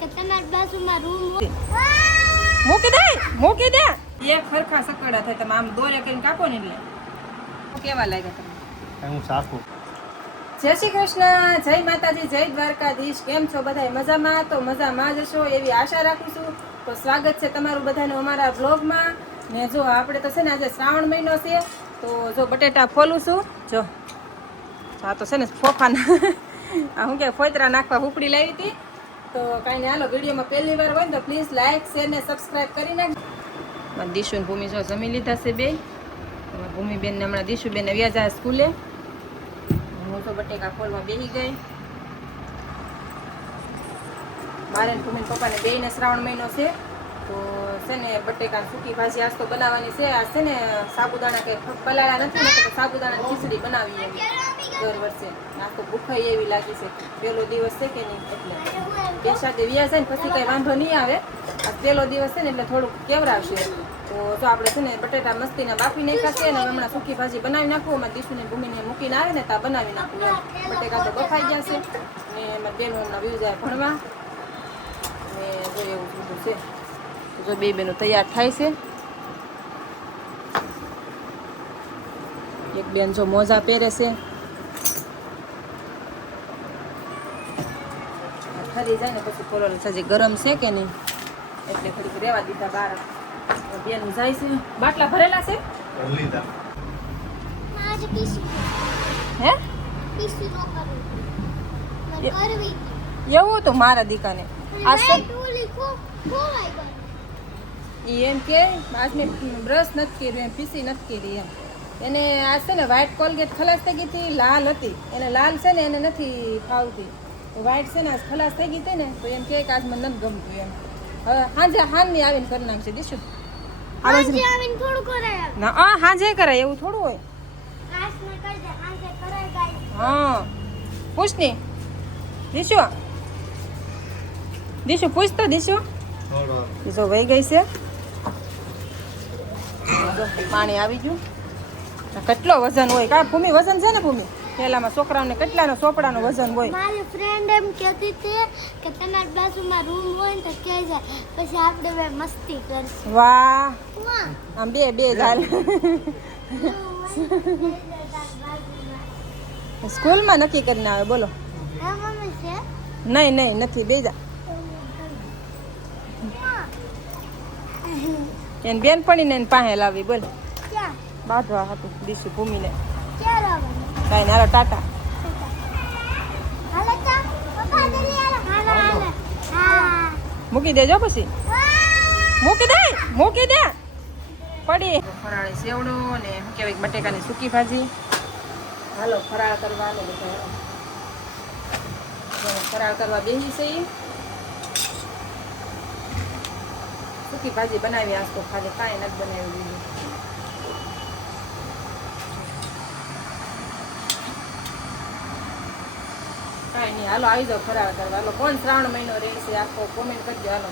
કે તમારી બાજુમાં રૂમ મૂકી દે એક ખરખા સકડા થાય તમે આમ દોરે કરીને કાપો ને એટલે કેવા લાગે તમને હું સાકું. જય શ્રી કૃષ્ણ, જય માતાજી, જય દ્વારકાધીશ. કેમ છો બધા? મજામાં? તો મજામાં જ હશો એવી આશા રાખું છું. તો સ્વાગત છે તમારું બધાનું અમારા બ્લોગમાં. ને જો આપણે તો છે ને આજે શ્રાવણ મહિનો છે, તો જો બટેટા ફોલું છું. જો આ તો છે ને ફોફાના આ શું કે ફોતરા નાખવા હુકડી લાવી હતી. તો કાંઈ નહીં, હાલો વિડીયોમાં પહેલી વાર હોય ને તો પ્લીઝ લાઇક શેર ને સબસ્ક્રાઈબ કરી નાખજો. દિશુ ને ભૂમિ જો જમી લીધા છે બે. ભૂમિબેન ને હમણાં દિશુબેન આવ્યા જાય સ્કૂલે. હું તો બટેકા ફોલમાં બેસી ગઈ. મારે ને ભૂમિ પપ્પાને બેયને શ્રાવણ મહિનો છે, તો છે ને બટેકા સૂકી ભાજી આજ તો બનાવવાની છે. આજ છે ને સાબુદાણા કંઈ પલાળ્યા નથી ને, તો સાબુદાણા ખીચડી બનાવી એવી દર વર્ષે. આજ તો ભૂખાઈ એવી લાગી છે, પહેલો દિવસ છે કે નહીં એટલે બે સાથે વ્યા જાય ને પછી કંઈ વાંધો નહીં આવે. આ પહેલો દિવસ છે ને એટલે થોડુંક કેવરાવશે. તો જો આપણે છે ને બટેટા મસ્તીના બાફી નાખ્યા છે ને હમણાં સૂકી ભાજી બનાવી નાખવું. એમાં દીશુને ભૂમિને મૂકીને આવે ને ત્યાં બનાવી નાખવું એમ. બટેકા તો બફાઈ ગયા છે ને એમાં બેનો હમણાં વ્યૂ જાય ભણવા ને જો એવું બધું છે. જો બે બેનો તૈયાર થાય છે. એક બેન જો મોજા પહેરે છે. ખરી જાય ને પછી ફોલો હજી ગરમ છે કે નહીં એટલે ઘડીક રહેવા દીધા બહાર. બેનું જાય છે. બાટલા ભરેલા છે આજે પીસી હે પીસી નો કરું મને કરવી એવું હતું મારા દીકાને. આ ટોલી ખોવાઈ ગઈ. ઈ એમ કે આજ મેં બ્રશ નથી કર્યું એમ, પીસી નથી કરી એમ. એને આજ છે ને વ્હાઈટ કોલગેટ ખલાસ થઈ ગઈ હતી, લાલ હતી. એને લાલ છે ને એને નથી ફાવતી, તો વ્હાઈટ છે ને આજ ખલાસ થઈ ગઈ હતી ને તો એમ કે આજ મને નથી ગમતું એમ. હવે હાંજે આવીને કરી નાખશે દીશું. આજે આવીને થોડું કરાય ના હાંજે કરાય એવું થોડું હોય. ક્લાસમાં કરી દે આજે કરાય ગાઈ. હા પૂછ ને દીશુ પૂછ તો દીશુ. જો વહી ગઈ છે. જો પાણી આવી ગયું. કેટલો વજન હોય કા ભૂમિ? વજન છે ને ભૂમિ? પેલામાં છોકરાઓને કેટલાનો ચોપડાનો વજન હોય. મારી ફ્રેન્ડ એમ કહેતી હતી કે તમારી બાજુમાં રૂમ હોય ને તો કહી જાય, પછી આપણે બે મસ્તી કરશું. વાહ, આમ બે ચાલ. સ્કૂલમાં નક્કી કરીને આવે બોલો. હા મમ્મી છે નહીં નથી બેજા. એને બેનપણીને એને પાસે લાવી બોલ. ક્યાં બાંધવા હતું દીશુ ભૂમિને. ક્યાં આવવાનું? કાંઈ ને હાલો ટાટા. હાલે તા પપ્પા જલ્દી હાલો. હાલો હા મૂકી દેજો પછી. મૂકી દે પડી. ફરાળી સેવડો ને શું કહેવાય બટેકાની સૂકી ભાજી. હાલો ફરાળ કરવા હાલો બધા. ફરાળ કરવા બેસી છે. સૂકી ભાજી બનાવી આજ તો ખાલી કાંઈ નથી બનાવી દીધું. કાંઈ નહીં, હાલો આવી જાઓ ફરાળ કરવા. હાલો કોણ શ્રાવણ મહિનો રહેશે આખો કોમેન્ટ કરજો. હાલો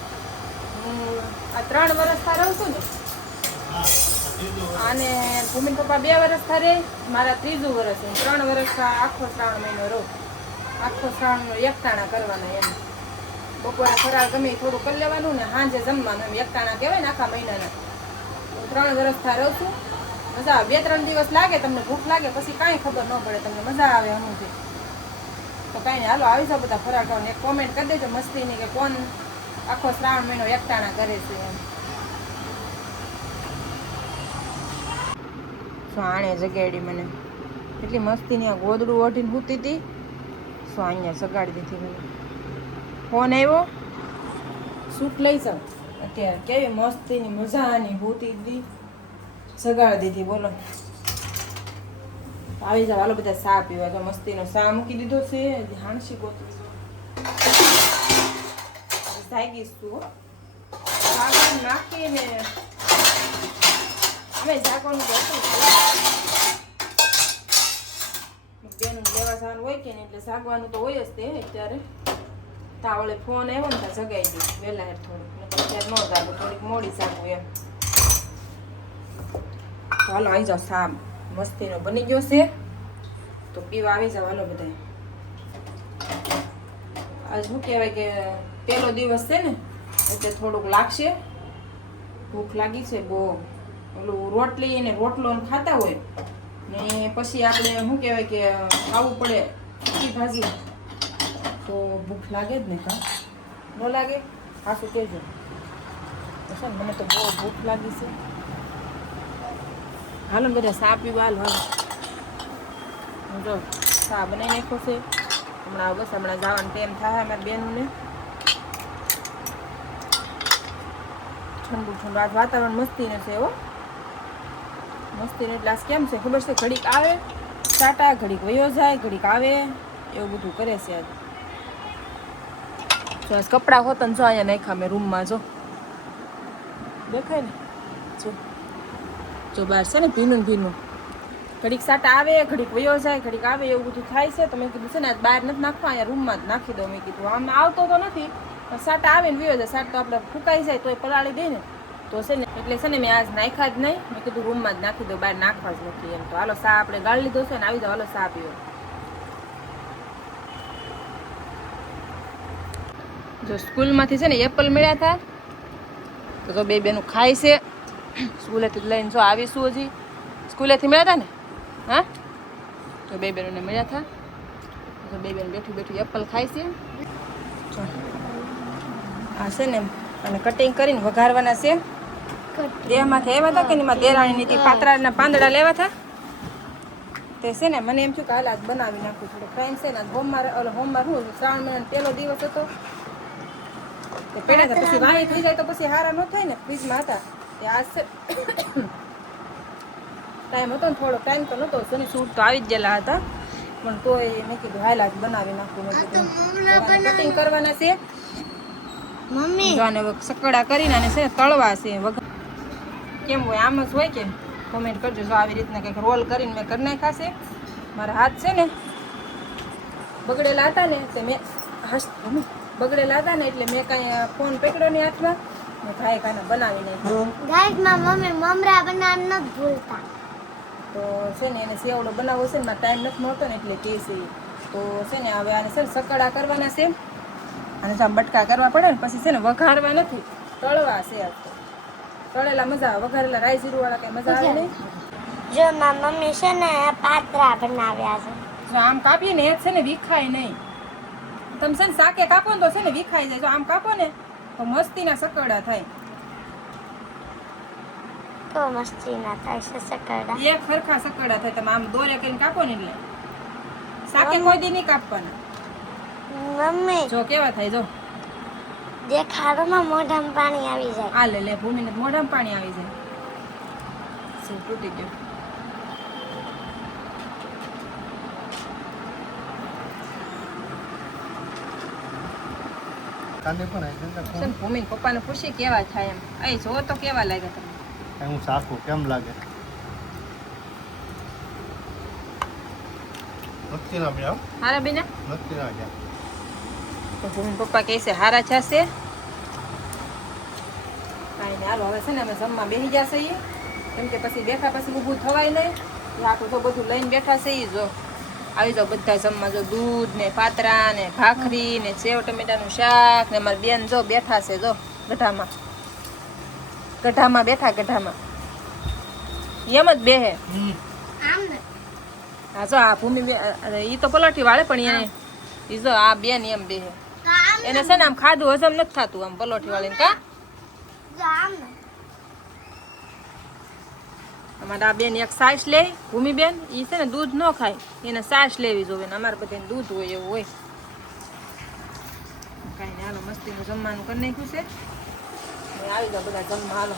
હું આ 3 વર્ષ થા રહું છું ને, અને ભૂમિ પપ્પા 2 વર્ષ થા રહે, મારા 3જું વર્ષ છે. 3 વર્ષ આખો શ્રાવણ મહિનો રહું. આખો શ્રાવણ એકટાણા કરવાના એમ. બપોરે ફરાળ ગમે થોડું કરી લેવાનું ને સાંજે જમવાનું એમ. એકટાણા કહેવાય ને આખા મહિનાના. હું 3 વર્ષ થા રહું છું. મજા આવે. 2-3 દિવસ લાગે તમને ભૂખ લાગે, પછી કાંઈ ખબર ન પડે તમને. મજા આવે અનુભવ. તો કાંઈ નહીં, હાલો આવી જાઓ બધા ફરાળ કરવાનું. એક કોમેન્ટ કરી દેજો મસ્તીની કે કોણ આખો શ્રાવણ મહિનો એકટાણા કરે છે એમ. શું આણે જગાડી મને એટલી મસ્તીની આ ગોદડું ઓઢીને સૂતી હતી. શું અહીંયા જગાડી દીધી મને. ફોન આવ્યો, સૂટ લઈ જાઓ. અત્યારે કેવી મસ્તીની મજાની સૂતી હતી, જગાડી દીધી. બોલો આવી જાવ હાલો બધા ચા પીવા. તો મસ્તીનો ચા મૂકી દીધો છે. હાણસી ગોતવી જાગીશ તું સાગર નાખીને અમે જાગવાનું હતું. બેનું લેવા જવાનું હોય કે નહીં એટલે જાગવાનું તો હોય જ તે. અત્યારે તાવળે ફોન આવ્યો ને ત્યાં જગાઈ દઉં વહેલા થોડુંક, અત્યારે ન જાગું, થોડીક મોડી જાગું એમ. હાલો આવી જાઓ. સા મસ્તીનો બની ગયો છે તો પીવા આવી જાવ. હાલો બધા આજ શું કહેવાય કે પહેલો દિવસ છે ને એટલે થોડુંક લાગશે, ભૂખ લાગી છે બહુ. ઓલું રોટલી ને રોટલો ને ખાતા હોય ને પછી આપણે શું કહેવાય કે ખાવું પડે સૂકી ભાજી, તો ભૂખ લાગે જ ને. કાં ન લાગે? ખાસું કહેજો. છે ને મને તો બહુ ભૂખ લાગી છે. હાલો ને બધા ચા પીવા હાલો. જો ચા બનાવી નાખ્યો છે. હમણાં જવાનું ટાઈમ થાય અમારી બેનને. ઠંડુ ઠંડુ આજ વાતાવરણ મસ્તીને છે હો, મસ્તીને. એટલે આજ કેમ છે ખબર છે, ઘડીક આવે ટાટા, ઘડીક વયો જાય, ઘડીક આવે, એવું બધું કરે છે આજ. જો આજ કપડાં હોત ને જો અહીંયા નાખ્યા મેં રૂમમાં, જો દેખાય ને, જો બહાર છે ને ભીનું ભીનું. ઘડીક સાટા આવે, ઘડીક વયો જાય, ઘડીક આવે, એવું બધું થાય છે. તો મેં કીધું છે ને આજ બહાર નથી નાખવા, અહીંયા રૂમમાં જ નાખી દઉં. મેં કીધું આમ આવતો તો નથી, સાટા આવે ને વયો જાય. સાટ તો આપણે ફૂંકાઈ જાય તો એ પલાળી દઈ ને, તો છે ને એટલે છે ને મેં આજ નાખ્યા જ નહીં. મેં કીધું રૂમમાં જ નાખી દઉં, બહાર નાખવા જ નથી એમ. તો હાલો ચા આપણે ગાળી લીધો છે ને, આવી જાવ હાલો ચા પીવો. જો સ્કૂલમાંથી છે ને એપલ મળ્યા હતા, તો જો બે બેનું ખાય છે. સ્કૂલેથી લઈને જો આવીશું, હજી સ્કૂલેથી મળ્યા હતા ને. હા, તો બે બેનોને મળ્યા હતા, તો બે બેન બેઠી બેઠી એપલ ખાય છે. આ છે ને અને કટિંગ કરીને વઘારવાના છે. દેહમાંથી આવ્યા હતા કે એમાં દેરાણીની પાતળાના પાંદડા લેવા હતા, તે છે ને મને એમ થયું કે હાલ આજ બનાવી નાખું. થોડું ફ્રેન્ડ છે ને હોમમાં શું શ્રાવણ મહિનાનો પહેલો દિવસ હતો, તે પડ્યા હતા. પછી વાહી થઈ જાય તો પછી હારા ન થાય ને, ફ્રીજમાં હતા. તે આજ ટાઈમ હતો ને, થોડો ટાઈમ તો નહોતો, શનિ સૂટ તો આવી જ ગયેલા હતા, પણ તોય મેં કીધું હાલ આજ બનાવી નાખું. મેં કીધું કટિંગ કરવાના છે મમ્મી, જો આને સકડા કરીને અને છે તળવા છે. કેમ હોય આમ જ હોય કે કોમેન્ટ કરજો. જો આવી રીતના કંઈક રોલ કરીને મેં કરી નાખ્યા છે. મારા હાથ છે ને બગડેલા હતા ને, તે મેં બગડેલા હતા ને એટલે મેં કાંઈ ફોન પકડ્યો નહીં હાથમાં, મેં ખાઈ ખાને બનાવી નાખ્યું. ગાઈસમાં મમ્મી મમરા બનાવવાનું નથી ભૂલતા. તો છે ને એને સેવડો બનાવવો છે ને, મારે ટાઈમ નથી મળતો ને એટલે કે છે. તો છે ને હવે આને છે ને સકડા કરવાના છે, અને આમ બટકા કરવા પડે ને, પછી છે ને વઘારવા નથી, તળવા છે. આજ તો તળેલા મજા આવે, વઘારેલા રાઈ જીરું વાળા કઈ મજા આવે નહીં. જો મારી મમ્મી છે ને પાતરા બનાવ્યા છે. જો આમ કાપીએ ને એ છે ને વિખાય નહીં. તમે છે ને શાકે કાપો ને તો છે ને વિખાઈ જાય. જો આમ કાપો ને તો મસ્તીના સકડા થાય. તો મસ્તીના થાય છે સકડા, એક સરખા સકડા થાય. તમે આમ દોરે કરીને કાપો ને એટલે શાકે કોઈ દી નહીં કાપવાના. મમ્મી જો કેવા થાય, જો દેખાડોમાં મોઢામાં પાણી આવી જાય. આ લે ભૂમિને મોઢામાં પાણી આવી જાય. શું તૂટી ગયો. ભૂમિ પપ્પાને પૂછી કેવા થાય એમ. અહીં જો તો કેવા લાગે તમને? હું સાખું કેમ લાગે? નથી ના બ્યા, હારા બેના નથી ના ગયા. તો ભૂમિ પપ્પા કહે છે હારા છાશે. કાંઈ નહીં, હાલો હવે છે ને અમે જમવા બેસી જશે. કેમ કે પછી બેઠા પછી ઊભું થવાય નહીં. આપણે તો બધું લઈને બેઠા છે. જો આવી જાઓ બધા જમવા. જો દૂધ ને પાતરા ને ભાખરી ને સેવ ટમેટાનું શાક ને મારી બેન જો બેઠા છે. જો ગઢામાં બેઠા, ગઢામાં એમ જ બેહે. હા જો આ ભૂમિ ઈ તો પલોઠી વાળે, પણ એને ઈ જો આ બેન એમ બેહે. એને છે ને આમ ખાધું હજમ નથી થતું આમ પલોઠી વાળીને. કા અમારા આ બેન એક સાસ લે, ભૂમિ બેન ઈ છે ને દૂધ ન ખાય, એને સાસ લેવી જોવે ને અમારે બધાને દૂધ હોય એવું હોય. કાંઈ નહીં, હાલો મસ્તીનું જમવાનું કરી નાખ્યું છે. આવી જાઓ બધા જમવા, હાલો.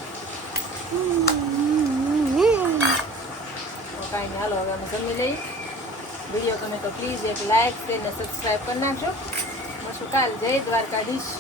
કાંઈ નહીં, હાલો હવે અમે જમી લઈએ. વિડીયો ગમે તો પ્લીઝ એક લાઈક, શેર ને સબસ્ક્રાઈબ કરી નાખજો. મળશું કાલ. જય દ્વારકાધીશ.